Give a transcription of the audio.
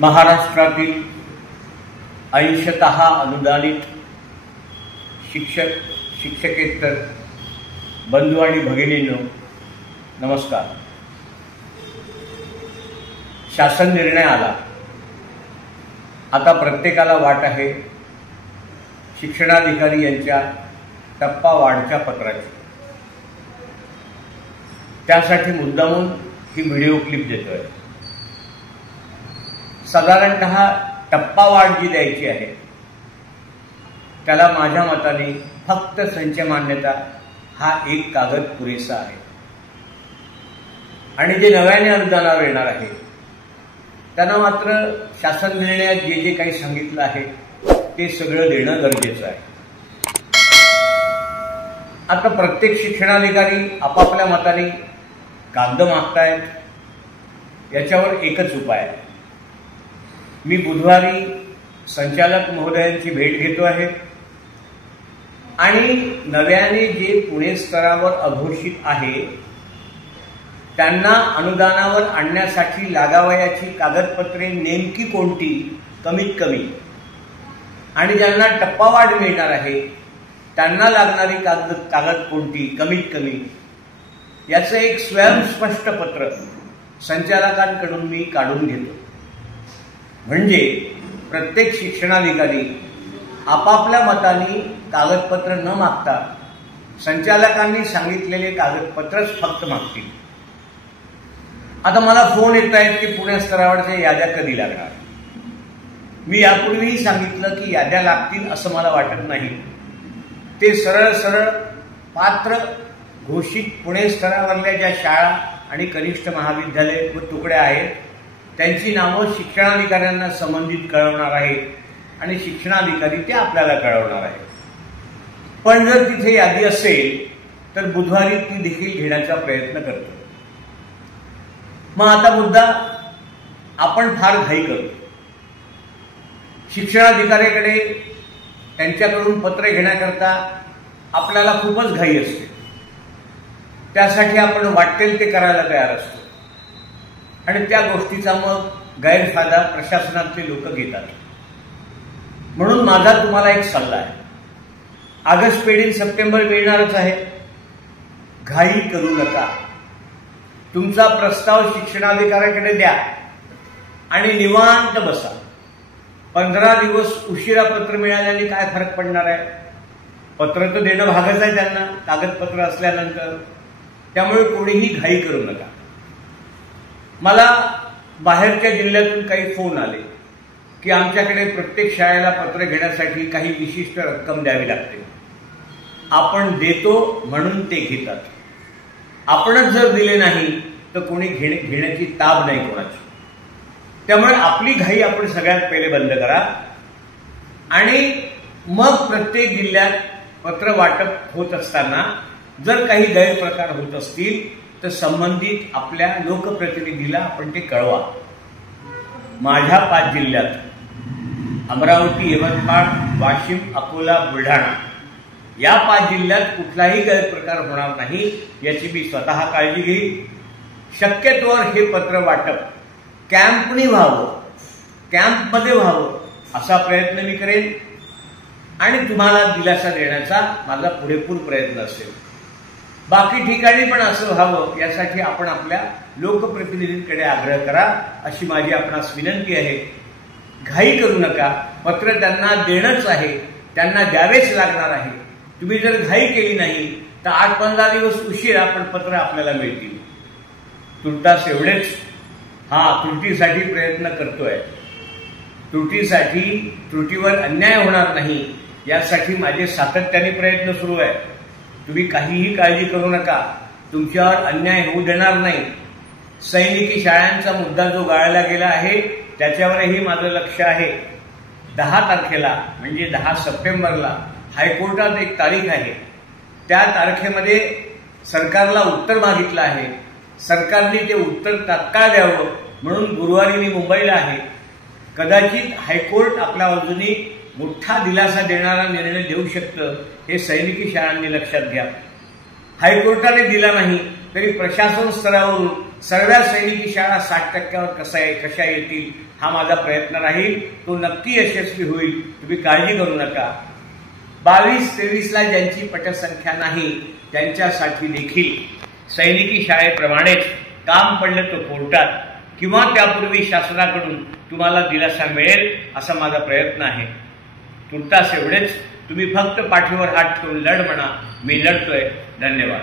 महाराष्ट्रातील 80% अनुदानित शिक्षक शिक्षकेतर बंधू आणि भगिनींनो नमस्कार। शासन निर्णय आला, आता प्रत्येकाला वाट आहे शिक्षणाधिकारी यांच्या टप्पा वाढच्या पत्राची। त्यासाठी मुद्दामून ही व्हिडिओ क्लिप देतोय। साधारणतः टप्पा वाढ जी द्यायची आहे त्याला माझ्या मताने फक्त संच मान्यता हा एक कागद पुरेसा आहे आणि जे नव्याने अनुदानावर येणार आहे त्यांना मात्र शासन निर्णयात जे जे काही सांगितलं आहे ते सगळं देणं गरजेचं आहे। आता प्रत्येक शिक्षणाधिकारी आपापल्या मताने कागद मागतायत, याच्यावर एकच उपाय आहे। मी बुधवारी संचालक महोदयांची भेट घेतो आहे आणि नव्याने जे पुणे स्तरावर अघोषित आहे त्यांना अनुदानावर आणण्यासाठी लागावयाची कागदपत्रे नेमकी कोणती कमीत कमी आणि ज्यांना टप्पावाढ मिळणार आहे त्यांना लागणारी कागद कोणती कमीत कमी याचं एक स्वयंस्पष्ट पत्र संचालकांकडून मी काढून घेतो। म्हणजे प्रत्येक शिक्षणाधिकारी आपापल्या मताने कागदपत्र न मागता संचालकांनी सांगितलेले कागदपत्रच फक्त मागतील। आता मला फोन येत आहेत की पुणे स्तरावरच्या याद्या कधी लागणार। मी यापूर्वीही सांगितलं की याद्या लागतील असं मला वाटत नाही। ते सरळ सरळ पात्र घोषित पुणे स्तरावरल्या ज्या शाळा आणि कनिष्ठ महाविद्यालय व तुकड्या आहेत त्यांची नावं शिक्षणाधिकाऱ्यांना संबंधित कळवणार आहेत आणि शिक्षणाधिकारी ते आपल्याला कळवणार आहेत। पण जर तिथे यादी असेल तर बुधवारी ती देखील घेण्याचा प्रयत्न करतो। मग आता मुद्दा आपण फार घाई करतो। शिक्षणाधिकाऱ्याकडे त्यांच्याकडून पत्र घेण्याकरता आपल्याला खूपच घाई असते। त्यासाठी आपण वाटेल ते करायला तयार असतो आणि त्या गोष्टीचा मग गैरफायदा प्रशासनातले लोक घेतात। म्हणून माझा तुम्हाला एक सल्ला आहे, ऑगस्ट पेढील सप्टेंबर मिळणारच आहे, घाई करू नका। तुमचा प्रस्ताव शिक्षणाधिकाऱ्याकडे द्या आणि निवांत बसा। 15 दिवस उशिरा पत्र मिळाल्याने काय फरक पडणार आहे? पत्र तर देणं भागच आहे त्यांना कागदपत्र असल्यानंतर। त्यामुळे कोणीही घाई करू नका। मला बाहेरच्या जिल्ह्यातून काही फोन आले की आमच्याकडे प्रत्येक शाळेला पत्र घेण्यासाठी काही विशिष्ट रक्कम द्यावी लागते, आपण देतो म्हणून ते घेतात। आपणच जर दिले नाही तर कोणी घेण्याची ताब नाही कोणाची। त्यामुळे आपली घाई आपण सगळ्यात पहिले बंद करा आणि मग प्रत्येक जिल्ह्यात पत्र वाटप होत असताना जर काही गैरप्रकार होत असतील तर संबंधित आपल्या लोकप्रतिनिधीला आपण ते कळवा। माझ्या 5 जिल्ह्यात अमरावती, यवतमाळ, वाशिम, अकोला, बुलढाणा या 5 जिल्ह्यात कुठलाही गैरप्रकार होणार नाही याची मी स्वतः काळजी घेईन। शक्यतोवर हे पत्र वाटप कॅम्पनी व्हावं, कॅम्पमध्ये व्हावं असा प्रयत्न मी करेन आणि तुम्हाला दिलासा देण्याचा माझा पुरेपूर प्रयत्न असेल। बाकी ठिकाणी पण असं व्हावं यासाठी आपण आपल्या लोकप्रतिनिधींकडे आग्रह करा अशी माझी आपणास विनंती आहे। घाई करू नका, पत्र त्यांना देणंच आहे, त्यांना द्यावेच लागणार आहे। तुम्ही जर घाई केली नाही तर 8-15 दिवस उशिरा पण पत्र आपल्याला मिळतील। तुर्तास एवढेच, त्रुटीसाठी प्रयत्न करतोय। त्रुटीवर अन्याय होणार नाही यासाठी माझे सातत्याने प्रयत्न सुरू आहे। तुम्ही काहीही काळजी करू नका, तुमच्यावर अन्याय होऊ देणार नाही। सैनिकी शाळांचा मुद्दा जो गाळला गेला आहे त्याच्यावरही माझं लक्ष आहे। 10 तारखेला म्हणजे 10 सप्टेंबरला हायकोर्टात एक तारीख आहे। त्या तारखेमध्ये सरकारला उत्तर मागितलं आहे। सरकारने ते उत्तर तात्काळ द्यावं म्हणून गुरुवारी मी मुंबईला आहे। कदाचित हायकोर्ट आपल्या बाजूने मोठा दिलासा देणारा निर्णय देऊ शकतं हे सैनिकी शाळांनी लक्षात घ्या। हायकोर्टाने दिला नाही तरी प्रशासन स्तरावरून सर्व सैनिकी शाळा 60% कशा येतील हा माझा प्रयत्न राहील. तो नक्की यशस्वी होईल, तुम्ही काळजी करू नका. 22-23ला ज्यांची पटसंख्या नाही त्यांच्यासाठी देखील सैनिकी शाळेप्रमाणेच काम पडलं तर कोर्टात किंवा त्यापूर्वी शासनाकडून तुम्हाला दिलासा मिळेल असा माझा प्रयत्न आहे. तुर्तास एवढेच. तुम्ही फक्त पाठीवर हात ठेवून लढ म्हणा. मी लढतोय. धन्यवाद.